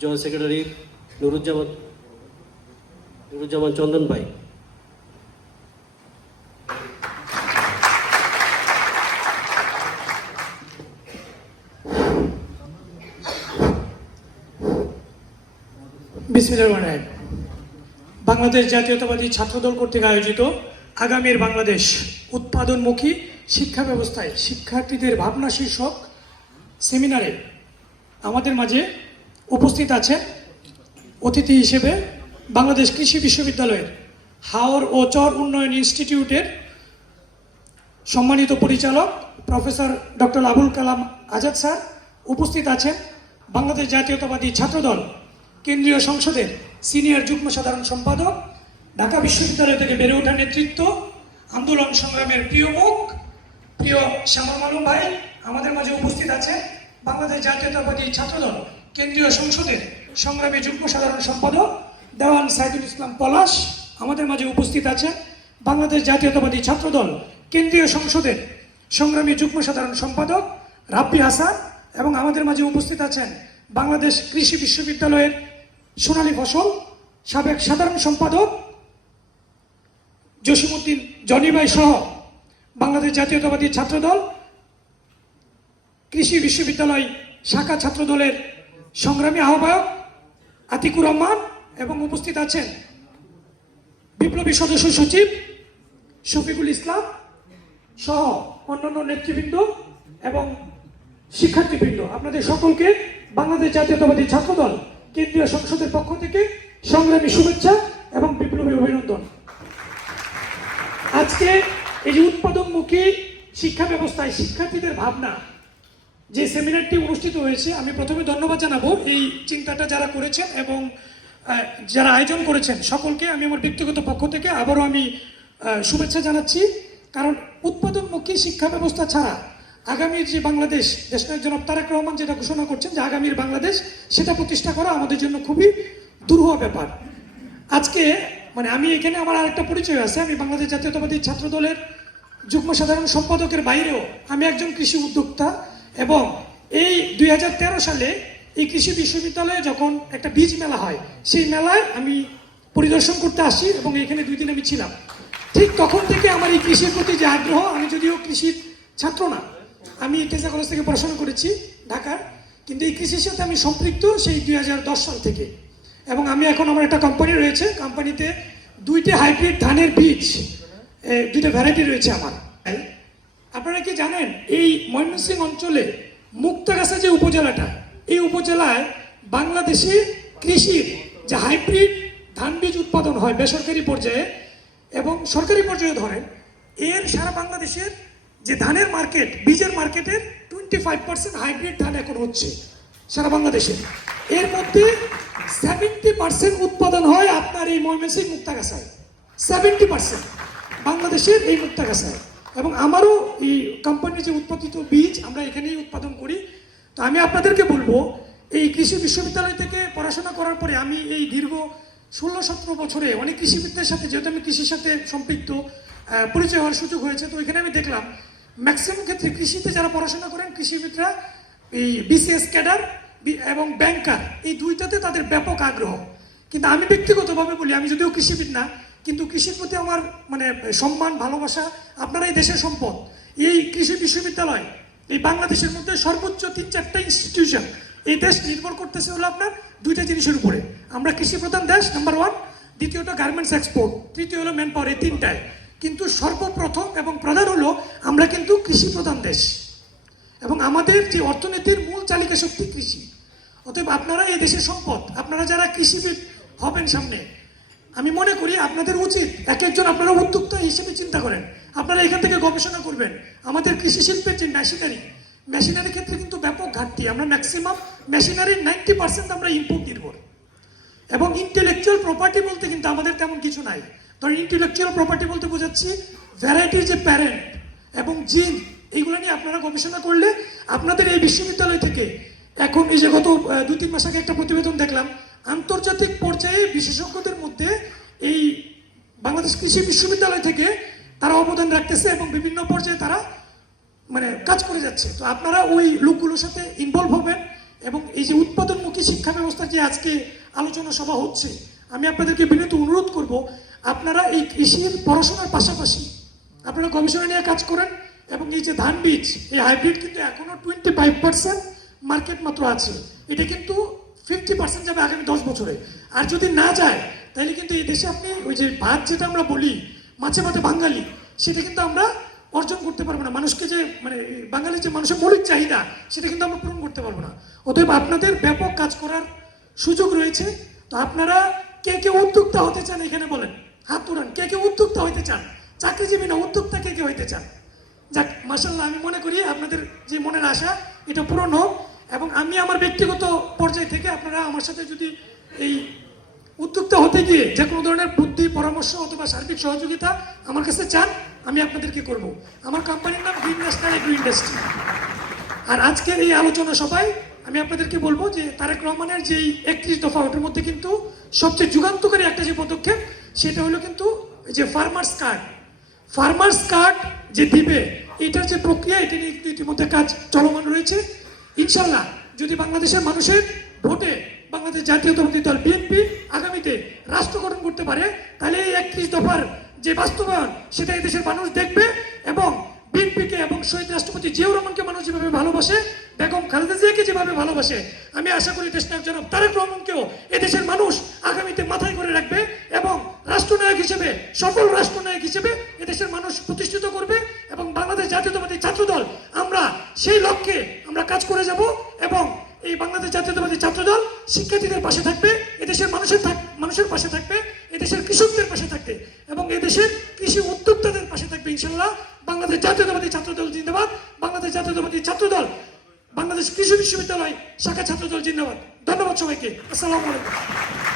Joint secretary Nuruzzaman Nuruzzaman Chandan ভাই বাংলাদেশ জাতীয়তাবাদী ছাত্রদল কর্তৃক আয়োজিত আগামীর বাংলাদেশ উৎপাদনমুখী শিক্ষা ব্যবস্থায় শিক্ষার্থীদের ভাবনা শীর্ষক সেমিনারে আমাদের মাঝে উপস্থিত আছে অতিথি হিসেবে বাংলাদেশ কৃষি বিশ্ববিদ্যালয়ের হাওর ও চর উন্নয়ন ইনস্টিটিউটের সম্মানিত পরিচালক professor doctor Abul Kalam Azad sir উপস্থিত আছেন বাংলাদেশ জাতীয়তাবাদী ছাত্রদল কেন্দ্রীয় সংসদের সিনিয়র যুগ্ম সাধারণ সম্পাদক, ঢাকা বিশ্ববিদ্যালয় থেকে বেড়ে ওঠা নেতৃত্ব, আন্দোলন সংগ্রামের প্রিয় মুখ, প্রিয় শ্যামল মানু ভাই, আমাদের মাঝে উপস্থিত আছে বাংলাদেশ জাতীয়তাবাদী ছাত্রদল, কেন্দ্রীয় সংসদের সংগ্রামী যুগ্ম সাধারণ সম্পাদক দেওয়ান সাইদুল ইসলাম পলাশ আমাদের মাঝে উপস্থিত আছে। বাংলাদেশ জাতীয়তাবাদী ছাত্রদল, কেন্দ্রীয় সংসদের সংগ্রামী যুগ্ম সাধারণ সম্পাদক রাব্বি হাসান এবং আমাদের মাঝে উপস্থিত আছেন বাংলাদেশ কৃষি বিশ্ববিদ্যালয়ের সোনালী ফসল সাবেক সাধারণ সম্পাদক জসিমুদ্দিন জনিবাই সহ বাংলাদেশ জাতীয়তাবাদী ছাত্রদল কৃষি বিশ্ববিদ্যালয় শাখা ছাত্রদলের সংগ্রামী আহ্বায়ক আতিকুর রহমান এবং উপস্থিত আছেন বিপ্লবী সদস্য সচিব শফিকুল ইসলাম সহ অন্যান্য নেতৃবৃন্দ এবং শিক্ষার্থীবৃন্দ। আপনাদের সকলকে বাংলাদেশ জাতীয়তাবাদী ছাত্রদল কেন্দ্রীয় সংসদের পক্ষ থেকে সংগ্রামী শুভেচ্ছা এবং বিপ্লবী অভিনন্দন। আজকে এই যে উৎপাদনমুখী শিক্ষা ব্যবস্থায় শিক্ষার্থীদের ভাবনা যে সেমিনারটি অনুষ্ঠিত হয়েছে, আমি প্রথমে ধন্যবাদ জানাব এই চিন্তাটা যারা করেছেন এবং যারা আয়োজন করেছেন সকলকে। আমি আমার ব্যক্তিগত পক্ষ থেকে আবারও আমি শুভেচ্ছা জানাচ্ছি। কারণ উৎপাদনমুখী শিক্ষা ব্যবস্থা ছাড়া আগামীর যে বাংলাদেশ দেশনায়ক জনাব তারেক রহমান যেটা ঘোষণা করছেন যে আগামীর বাংলাদেশ, সেটা প্রতিষ্ঠা করা আমাদের জন্য খুবই দুরূহ ব্যাপার। আজকে মানে আমি এখানে আমার আরেকটা পরিচয় আছে। আমি বাংলাদেশ জাতীয়তাবাদী ছাত্র দলের যুগ্ম সাধারণ সম্পাদকের বাইরেও আমি একজন কৃষি উদ্যোক্তা। এবং এই দুই হাজার তেরো সালে এই কৃষি বিশ্ববিদ্যালয়ে যখন একটা বীজ মেলা হয়, সেই মেলায় আমি পরিদর্শন করতে আসি এবং এখানে দুই দিন আমি ছিলাম। ঠিক তখন থেকে আমার এই কৃষির প্রতি যে আগ্রহ, আমি যদিও কৃষির ছাত্র না, আমি টেসা কলেজ থেকে পড়াশোনা করেছি ঢাকার, কিন্তু এই কৃষির সাথে আমি সম্পৃক্ত সেই দুই হাজার দশ সাল থেকে। এবং আমি এখন আমার একটা কোম্পানি রয়েছে কোম্পানিতে দুইটি হাইব্রিড ধানের বীজ দুইটা ভ্যারাইটি রয়েছে আমার। কি জানেন? এই ময়মনসিংহ অঞ্চলে মুক্তাগাছা যে উপজেলাটা, এই উপজেলায় বাংলাদেশে কৃষির যে হাইব্রিড ধান বীজ উৎপাদন হয় বেসরকারি পর্যায়ে এবং সরকারি পর্যায়ে ধরেন, এর সারা বাংলাদেশের যে ধানের মার্কেট, বীজের মার্কেটের টোয়েন্টি ফাইভ পার্সেন্ট হাইব্রিড ধান এখন হচ্ছে সারা বাংলাদেশে। এর মধ্যে সেভেন্টি পার্সেন্ট উৎপাদন হয় আপনার এই ময়মনসিংহ মুক্তাগাছায়। সেভেন্টি পার্সেন্ট বাংলাদেশের এই মুক্তাগাছায়। এবং আমারও এই কোম্পানির যে উৎপাদিত বীজ আমরা এখানেই উৎপাদন করি। তো আমি আপনাদেরকে বলব, এই কৃষি বিশ্ববিদ্যালয় থেকে পড়াশোনা করার পরে আমি এই দীর্ঘ ষোলো সতেরো বছরে অনেক কৃষিবিদদের সাথে, যেহেতু আমি কৃষির সাথে সম্পৃক্ত পরিচয় হওয়ার সুযোগ হয়েছে, তো এখানে আমি দেখলাম ম্যাক্সিমাম ক্ষেত্রে কৃষিতে যারা পড়াশোনা করেন, কৃষিবিদরা এই বিসিএস ক্যাডার এবং ব্যাংকার এই দুইটাতে তাদের ব্যাপক আগ্রহ। কিন্তু আমি ব্যক্তিগতভাবে বলি, আমি যদিও কৃষিবিদ না কিন্তু কৃষির প্রতি আমার মানে সম্মান, ভালোবাসা আপনারা এই দেশের সম্পদ। এই কৃষি বিশ্ববিদ্যালয়, এই বাংলাদেশের মধ্যে সর্বোচ্চ তিন চারটা ইনস্টিটিউশন এই দেশ নির্ভর করতেছে হলো আপনার দুইটা জিনিসের উপরে। আমরা কৃষি প্রধান দেশ নাম্বার ওয়ান দ্বিতীয়ত গার্মেন্টস এক্সপোর্ট তৃতীয় হলো ম্যান পাওয়ার এই তিনটায় কিন্তু সর্বপ্রথম এবং প্রধান হলো আমরা কিন্তু কৃষি প্রধান দেশ। এবং আমাদের যে অর্থনীতির মূল চালিকা শক্তি কৃষি। অতএব আপনারা এই দেশের সম্পদ, আপনারা যারা কৃষিবিদ হবেন সামনে আমি মনে করি আপনাদের উচিত এক একজন আপনারা উদ্যোক্তা হিসেবে চিন্তা করেন। আপনারা এখান থেকে গবেষণা করবেন। আমাদের কৃষি শিল্পের যে মেশিনারি মেশিনারি ক্ষেত্রে কিন্তু ব্যাপক ঘাটতি। আমরা ম্যাক্সিমাম মেশিনারির নাইনটি পার্সেন্ট আমরা ইম্পোর্ট নির্ভর এবং ইন্টেলেকচুয়াল প্রপার্টি বলতে কিন্তু আমাদের তেমন কিছু নাই। ধরেন ইন্টেলেকচুয়াল প্রপার্টি বলতে বোঝাচ্ছি ভ্যারাইটির যে প্যারেন্ট এবং জিন এইগুলো নিয়ে আপনারা গবেষণা করলে আপনাদের এই বিশ্ববিদ্যালয় থেকে, এখন এই যে গত দু তিন মাস আগে একটা প্রতিবেদন দেখলাম আন্তর্জাতিক পর্যায়ে বিশেষজ্ঞদের মধ্যে এই বাংলাদেশ কৃষি বিশ্ববিদ্যালয় থেকে তারা অবদান রাখতেছে এবং বিভিন্ন পর্যায়ে তারা মানে কাজ করে যাচ্ছে। তো আপনারা ওই লোকগুলোর সাথে ইনভলভ হবেন এবং এই যে উৎপাদনমুখী শিক্ষা ব্যবস্থা যে আজকে আলোচনা সভা হচ্ছে, আমি আপনাদেরকে বিনীত অনুরোধ করব, আপনারা এই কৃষির পড়াশোনার পাশাপাশি আপনারা গবেষণা নিয়ে কাজ করেন এবং এই যে ধান বীজ, এই হাইব্রিড কিন্তু এখনও টোয়েন্টি ফাইভ পার্সেন্ট মার্কেট মাত্র আছে। এটা কিন্তু ফিফটি পার্সেন্ট যাবে আগামী দশ বছরে। আর যদি না যায়, তাহলে কিন্তু এই দেশে আপনি ওই যে ভাত যেটা আমরা বলি, মাছে ভাতে বাঙালি, সেটা কিন্তু আমরা অর্জন করতে পারব না। মানুষকে যে মানে বাঙালির যে মানুষের মৌলিক চাহিদা, সেটা কিন্তু আমরা পূরণ করতে পারব না। অতএব আপনাদের ব্যাপক কাজ করার সুযোগ রয়েছে। তো আপনারা কে কে উদ্যোক্তা হতে চান এখানে বলেন। হাত তুলেন কে কে উদ্যোক্তা হইতে চান? চাকরিজীবী না, উদ্যোক্তা কে কে হইতে চান? যাক মাসাল্লাহ আমি মনে করি আপনাদের যে মনের আশা, এটা পূরণ হোক। এবং আমি আমার ব্যক্তিগত পর্যায় থেকে আপনারা আমার সাথে যদি এই উদ্যোক্তা হতে গিয়ে যে কোনো ধরনের বুদ্ধি, পরামর্শ অথবা সার্বিক সহযোগিতা আমার কাছে চান, আমি আপনাদেরকে করব। আমার কোম্পানির নাম গ্রিন ন্যাশনাল এগ্রো ইন্ডাস্ট্রি আর আজকের এই আলোচনা সবাই আমি আপনাদেরকে বলব যে তারেক রহমানের যেই একত্রিশ দফা ওটার মধ্যে কিন্তু সবচেয়ে যুগান্তকারী একটা যে পদক্ষেপ, সেটা হলো কিন্তু যে ফার্মার্স কার্ড ফার্মার্স কার্ড যে দিবে, এটার যে প্রক্রিয়া, এটা নিয়ে ইতিমধ্যে কাজ চলমান রয়েছে। ইনশাল্লাহ যদি বাংলাদেশের মানুষের ভোটে বাংলাদেশ জাতীয়তাবাদী দল বিএনপি আগামীতে রাষ্ট্র গঠন করতে পারে, তাহলে এই একত্রিশ দফার যে বাস্তবায়ন, সেটা এই দেশের মানুষ দেখবে এবং বিএনপিকে এবং শহীদ রাষ্ট্রপতি জিয়াউর রহমানকে মানুষ যেভাবে ভালোবাসে, বেগম খালেদা জিয়াকে যেভাবে ভালোবাসে, আমি আশা করি দেশ নায়ক জনাব তারেক রহমানকেও এদেশের মানুষ আগামীতে মাথায় করে রাখবে এবং রাষ্ট্রনায়ক হিসেবে, সফল রাষ্ট্রনায়ক হিসেবে এদেশের মানুষ প্রতিষ্ঠিত করবে এবং বাংলাদেশ জাতীয়তাবাদী ছাত্রদল, আমরা সেই লক্ষ্যে আমরা কাজ করে যাব এবং এই বাংলাদেশ জাতীয়তাবাদী ছাত্রদল শিক্ষার্থীদের পাশে থাকবে, এদেশের মানুষের মানুষের পাশে থাকবে, এদেশের কৃষকদের পাশে থাকবে এবং এদেশের কৃষি উদ্যোক্তাদের পাশে থাকবে ইনশাল্লাহ। বাংলাদেশ জাতীয়তাবাদী ছাত্রদল জিন্দাবাদ, বাংলাদেশ জাতীয়তাবাদী ছাত্রদল, বাংলাদেশ কৃষি বিশ্ববিদ্যালয় শাখা ছাত্রদল জিন্দাবাদ। ধন্যবাদ সবাইকে। আসসালামু আলাইকুম।